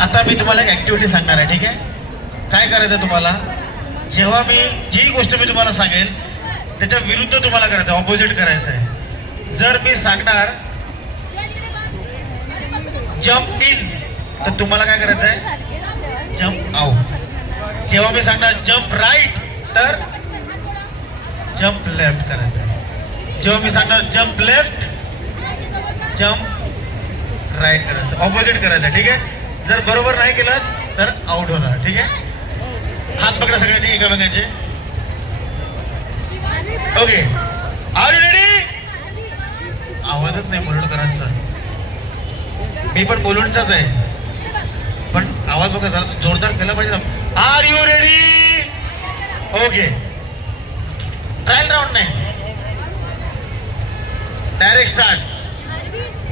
आता मी तुम्हाला एक ऍक्टिव्हिटी सांगणार आहे, ठीक आहे? काय करायचं तुम्हाला, जेव्हा मी जी गोष्ट मी तुम्हाला सांगेल त्याच्या विरुद्ध तुम्हाला करायचं, ऑपोजिट करायचं आहे. जर मी सांगणार जम्प इन तर तुम्हाला काय करायचं आहे, जम्प आउट. जेव्हा मी सांगणार जम्प राईट तर जम्प लेफ्ट करायचं आहे. जेव्हा मी सांगणार जम्प लेफ्ट जम्प राईट करायचं, ऑपोजिट करायचं, ठीक आहे? जर बरोबर नाही केलं तर आउट होणार, ठीक आहे? हात पकडा सगळ्यांनी एकामेकांचे. Okay, are you ready? आवाजच नाही मुरुडकरांचा. मी पण मुलुंडचाच आहे, पण आवाज बघा जरा जोरदार केला पाहिजे ना. Are you ready? Okay, trial round नाही, डायरेक्ट स्टार्ट.